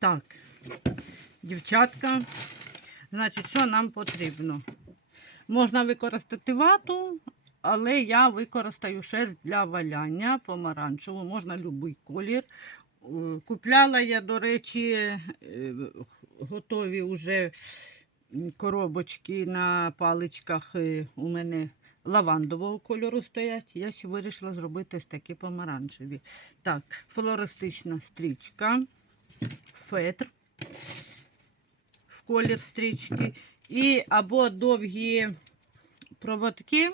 Так, дівчатка, значить, що нам потрібно? Можна використати вату, але я використаю шерсть для валяння помаранчеву, можна будь-який колір. Купляла я, до речі, е, готові вже коробочки на паличках е, у мене лавандового кольору стоять. Я ще вирішила зробити ось такі помаранчеві. Так, флористична стрічка, фетр в колір стрічки. І або довгі проводки,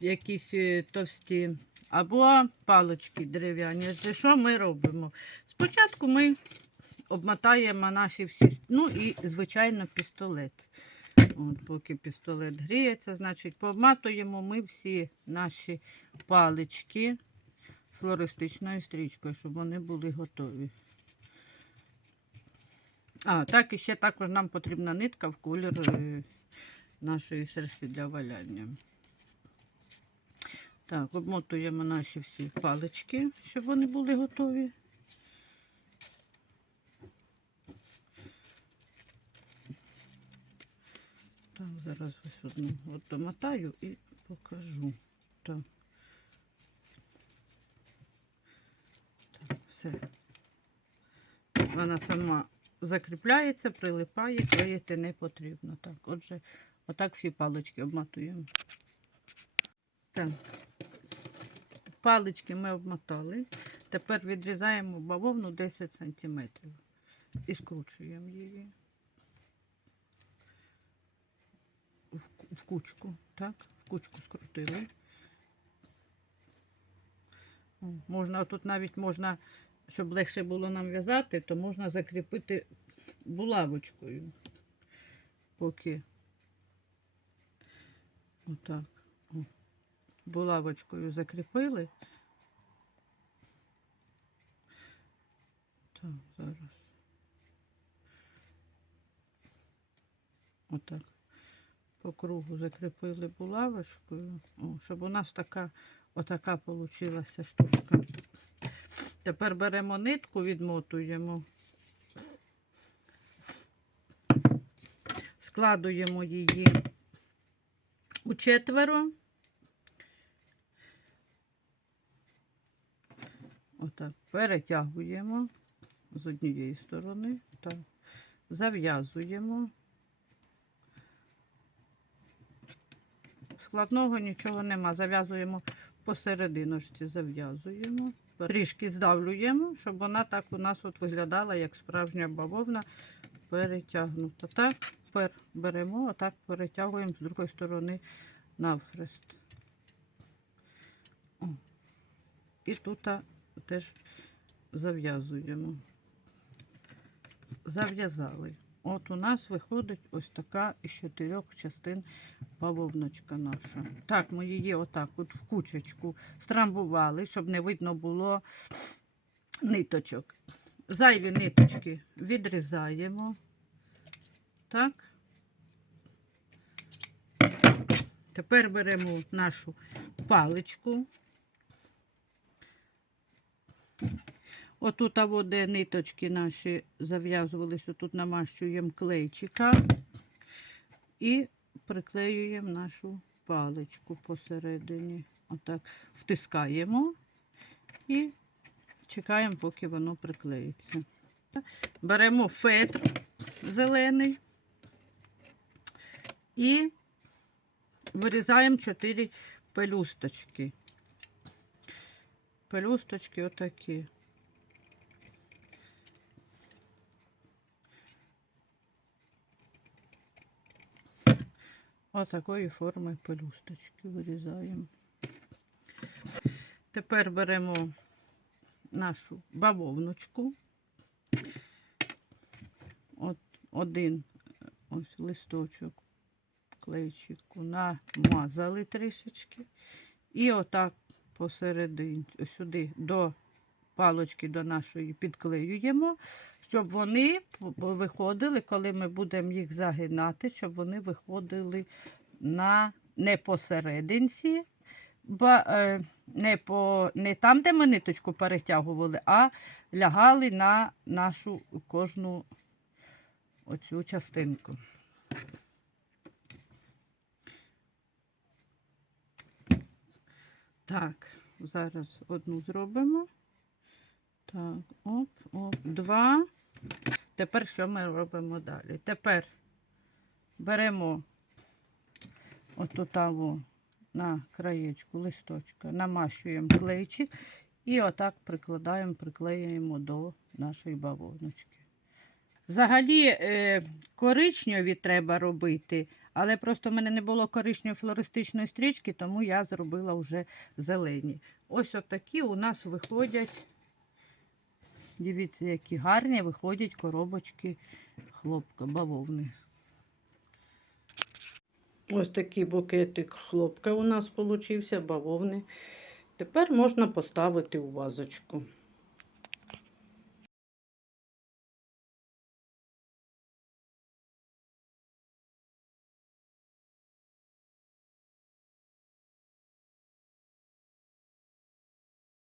якісь е, товсті, або палочки дерев'яні. Що ми робимо? Спочатку ми обмотаємо наші всі, ну і, звичайно, пістолет. От, поки пістолет гріється, значить, пообматуємо ми всі наші палички флористичною стрічкою, щоб вони були готові. А, так, і ще також нам потрібна нитка в колір е, нашої шерсті для валяння. Так, обмотуємо наші всі палички, щоб вони були готові. Так, зараз ось одну от домотаю і покажу. Так. Так, все. Вона сама закріпляється, прилипає, клеїти не потрібно. Так, отже, отак всі палички обматуємо. Так. Палички ми обмотали. Тепер відрізаємо бавовну 10 см і скручуємо її в, кучку. Так, в кучку скрутили. Можна тут навіть можна, щоб легше було нам в'язати, то можна закріпити булавочкою. Поки отак. Булавочкою закріпили. Так, зараз. Отак. По кругу закріпили булавочкою, О, щоб у нас така, отака получилася штучка. Тепер беремо нитку, відмотуємо, складуємо її у четверо. Отак, перетягуємо з однієї сторони, так, зав'язуємо. Складного нічого нема. Зав'язуємо посерединочці, зав'язуємо. Трішки здавлюємо, щоб вона так у нас от виглядала, як справжня бавовна перетягнута. Так, тепер беремо, отак перетягуємо з другої сторони навхрест. О. І тут теж зав'язуємо. Зав'язали. От у нас виходить ось така із чотирьох частин бавовночка наша. Так, ми її отак от в кучечку страмбували, щоб не видно було ниточок. Зайві ниточки відрізаємо. Так. Тепер беремо нашу паличку. Отут, а де ниточки наші зав'язувалися, тут намащуємо клейчика і приклеюємо нашу паличку посередині. Отак втискаємо і чекаємо, поки воно приклеїться. Беремо фетр зелений і вирізаємо 4 пелюсточки. Пелюсточки отакі. Отакої форми пелюсточки вирізаємо. Тепер беремо нашу бавовночку. От один ось листочок клейчику намазали трішечки. І отак посередині, сюди до палочки до нашої підклеюємо, щоб вони виходили, коли ми будемо їх загинати, щоб вони виходили на не посерединці, е, не, по, не там, де ми ниточку перетягували, а лягали на нашу кожну оцю частинку. Так, зараз одну зробимо. Так, оп, оп, два. Тепер що ми робимо далі? Тепер беремо оту таву на краєчку листочка, намащуємо клейчик і отак прикладаємо, приклеюємо до нашої бавовночки. Взагалі е, коричневі треба робити, але просто в мене не було коричневої флористичної стрічки, тому я зробила вже зелені. Ось отакі у нас виходять. Дивіться, які гарні виходять коробочки хлопка, бавовни. Ось такий букетик хлопка у нас получився, бавовни. Тепер можна поставити у вазочку.